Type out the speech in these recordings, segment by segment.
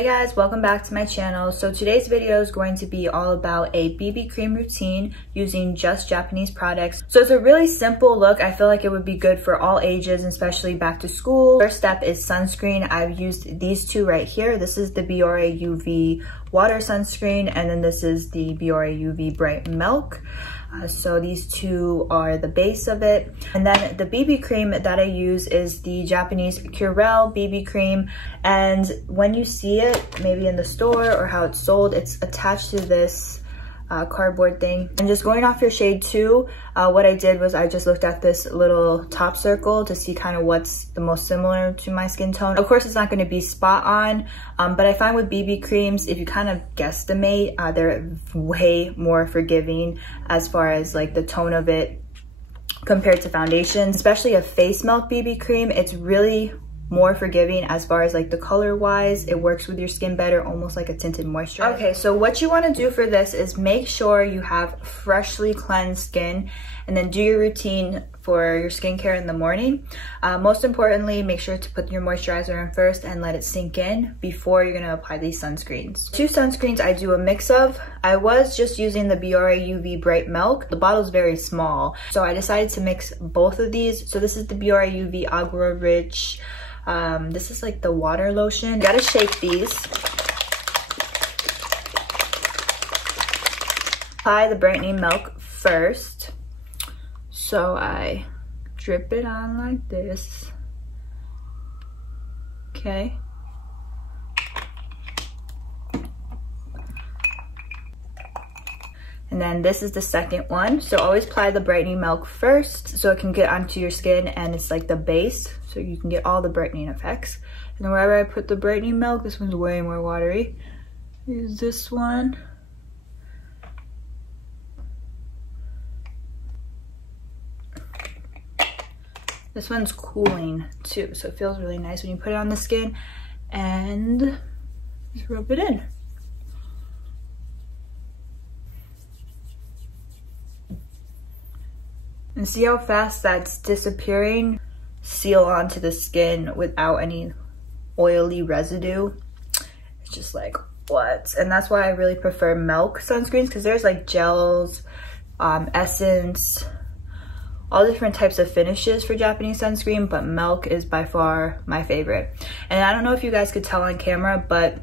Hey guys, welcome back to my channel. So today's video is going to be all about a BB cream routine using just Japanese products. So it's a really simple look. I feel like it would be good for all ages, especially back to school. First step is sunscreen. I've used these two right here. This is the Biore UV water sunscreen, and then this is the Biore UV bright milk. So these two are the base of it. And then the BB cream that I use is the Japanese Curel BB cream. And when you see it, maybe in the store or how it's sold, it's attached to this cardboard thing. And just going off your shade too, what I did was I just looked at this little top circle to see kind of what's the most similar to my skin tone. Of course, it's not going to be spot on, but I find with BB creams, if you kind of guesstimate, they're way more forgiving as far as like the tone of it compared to foundation. Especially a face milk BB cream, it's really more forgiving as far as like the color wise. It works with your skin better, almost like a tinted moisturizer. Okay, so what you want to do for this is make sure you have freshly cleansed skin, and then do your routine for your skincare in the morning. Most importantly, make sure to put your moisturizer in first and let it sink in before you're going to apply these sunscreens. Two sunscreens I do a mix of. I was just using the Biore UV bright milk. The bottle is very small, so I decided to mix both of these. So this is the Biore UV Aqua Rich. This is like the water lotion. You gotta shake these. Apply the brightening milk first. So I drip it on like this. Okay. And then this is the second one. So always apply the brightening milk first so it can get onto your skin, and it's like the base so you can get all the brightening effects. And then wherever I put the brightening milk, this one's way more watery. Use this one. This one's cooling too, so it feels really nice when you put it on the skin, and just rub it in. And see how fast that's disappearing? Seal onto the skin without any oily residue. It's just like, what? And that's why I really prefer milk sunscreens, because there's like gels, essence, all different types of finishes for Japanese sunscreen, but milk is by far my favorite. And I don't know if you guys could tell on camera, but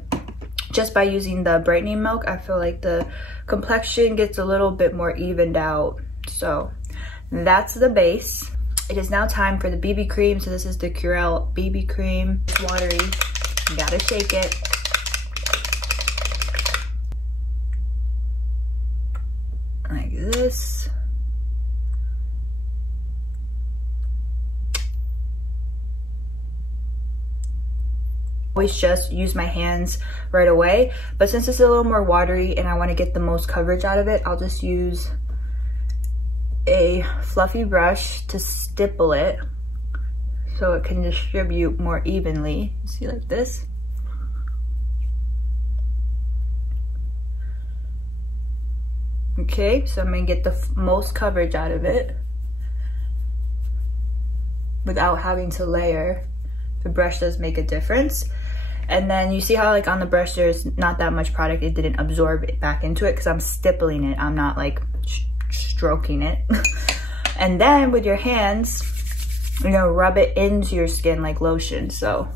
just by using the brightening milk, I feel like the complexion gets a little bit more evened out. So that's the base. It is now time for the BB cream. So this is the Curel BB cream. It's watery. You gotta shake it. Like this. Always just use my hands right away, but since it's a little more watery and I want to get the most coverage out of it, I'll just use a fluffy brush to stipple it so it can distribute more evenly. See, like this. Okay, so I'm gonna get the most coverage out of it without having to layer. The brush does make a difference. And then you see how like on the brush there's not that much product, it didn't absorb it back into it because I'm stippling it, I'm not like stroking it. And then with your hands, you're gonna rub it into your skin like lotion. So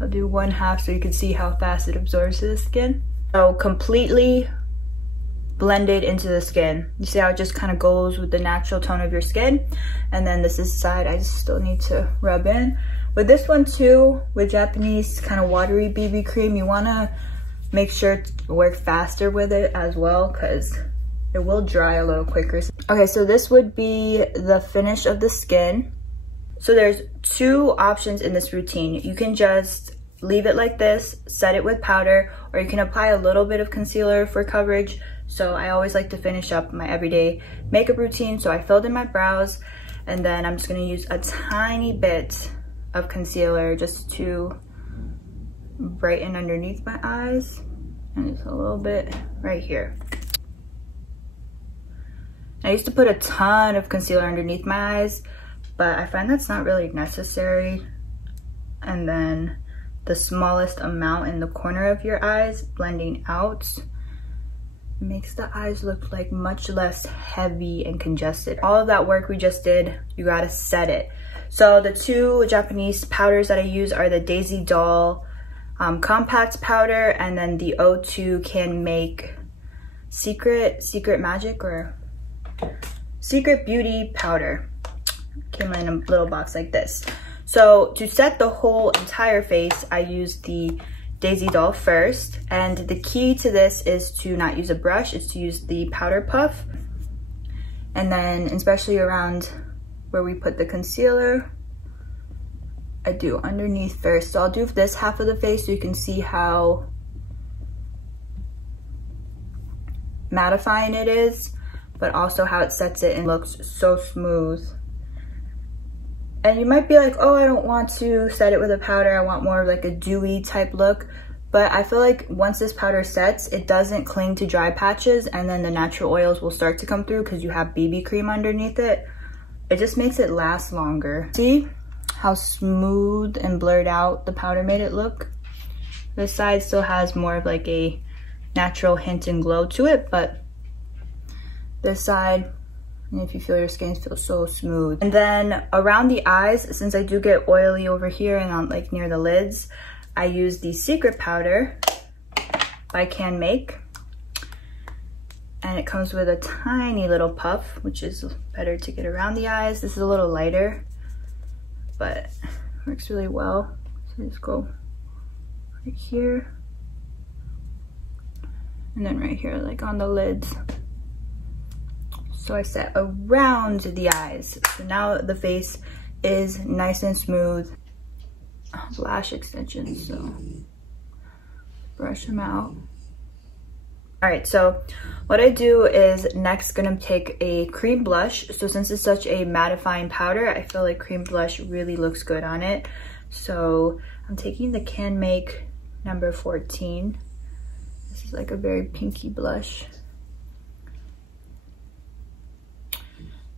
I'll do one half so you can see how fast it absorbs to the skin. So completely blended into the skin. You see how it just kind of goes with the natural tone of your skin. And then this is the side I just still need to rub in. With this one too, with Japanese kind of watery BB cream, you want to make sure to work faster with it as well, because it will dry a little quicker. Okay, so this would be the finish of the skin. So there's two options in this routine. You can just leave it like this, set it with powder, or you can apply a little bit of concealer for coverage. So I always like to finish up my everyday makeup routine. So I filled in my brows, and then I'm just gonna use a tiny bit of concealer just to brighten underneath my eyes, and just a little bit right here. I used to put a ton of concealer underneath my eyes, but I find that's not really necessary. And then the smallest amount in the corner of your eyes, blending out, makes the eyes look like much less heavy and congested. All of that work we just did, you gotta set it. So the two Japanese powders that I use are the Daisy Doll compact powder, and then the O2 CANMAKE Secret Magic or Secret Beauty powder. Came in a little box like this. So to set the whole entire face, I use the Daisy Doll first, and the key to this is to not use a brush, it's to use the powder puff. And then especially around where we put the concealer, I do underneath first. So I'll do this half of the face so you can see how mattifying it is, but also how it sets it and looks so smooth. And you might be like, oh, I don't want to set it with a powder, I want more of like a dewy type look. But I feel like once this powder sets, it doesn't cling to dry patches, and then the natural oils will start to come through because you have BB cream underneath it. It just makes it last longer. See how smooth and blurred out the powder made it look? This side still has more of like a natural hint and glow to it, but this side, and if you feel your skin feels so smooth. And then around the eyes, since I do get oily over here and on like near the lids, I use the Secret powder by CANMAKE, and it comes with a tiny little puff, which is better to get around the eyes. This is a little lighter, but works really well. So just go right here, and then right here, like on the lids. So I set around the eyes. So now the face is nice and smooth. Lash extensions, so brush them out. All right, so what I do is next gonna take a cream blush. So since it's such a mattifying powder, I feel like cream blush really looks good on it. So I'm taking the CANMAKE number 14. This is like a very pinky blush.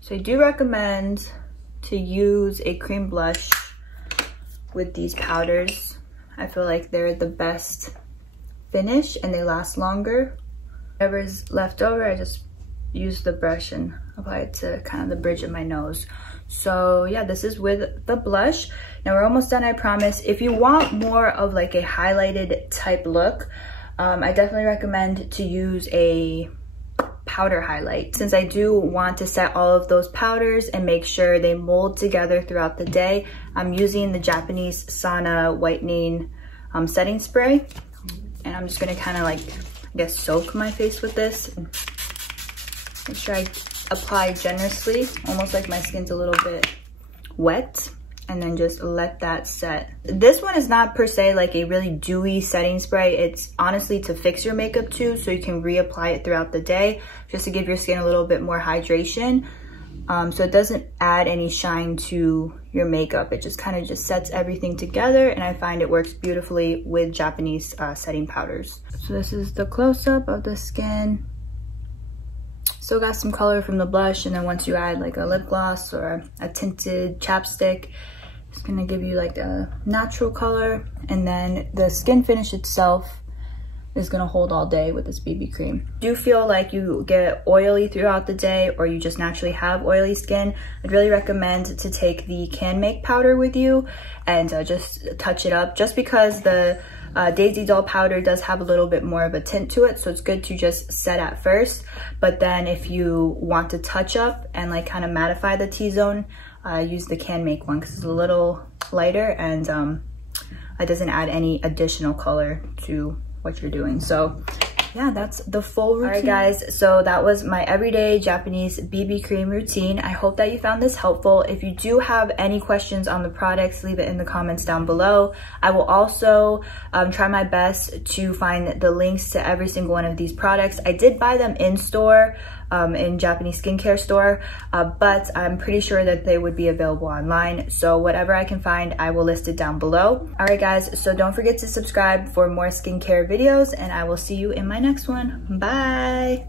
So I do recommend to use a cream blush with these powders. I feel like they're the best finish and they last longer. Whatever's left over, I just use the brush and apply it to kind of the bridge of my nose. So yeah, this is with the blush. Now we're almost done, I promise. If you want more of like a highlighted type look, I definitely recommend to use a powder highlight. Since I do want to set all of those powders and make sure they mold together throughout the day, I'm using the Japanese Sauna whitening setting spray, and I'm just gonna kind of like, I guess, soak my face with this. Make sure I apply generously, almost like my skin's a little bit wet, and then just let that set. This one is not per se like a really dewy setting spray. It's honestly to fix your makeup too, so you can reapply it throughout the day just to give your skin a little bit more hydration. So it doesn't add any shine to your makeup. It just kind of just sets everything together, and I find it works beautifully with Japanese setting powders. So this is the close-up of the skin. Still got some color from the blush, and then once you add like a lip gloss or a tinted chapstick, it's gonna give you like a natural color, and then the skin finish itself is gonna hold all day with this BB cream. Do you feel like you get oily throughout the day, or you just naturally have oily skin, I'd really recommend to take the CANMAKE powder with you and just touch it up, just because the Daisy Doll powder does have a little bit more of a tint to it, so it's good to just set at first. But then if you want to touch up and like kind of mattify the T-zone, use the CANMAKE one because it's a little lighter, and it doesn't add any additional color to what you're doing. So yeah, that's the full routine. All right guys, so that was my everyday Japanese BB cream routine. I hope that you found this helpful. If you do have any questions on the products, leave it in the comments down below. I will also try my best to find the links to every single one of these products. I did buy them in store, in Japanese skincare store, but I'm pretty sure that they would be available online. So whatever I can find, I will list it down below. All right guys, so don't forget to subscribe for more skincare videos, and I will see you in my next one. Bye.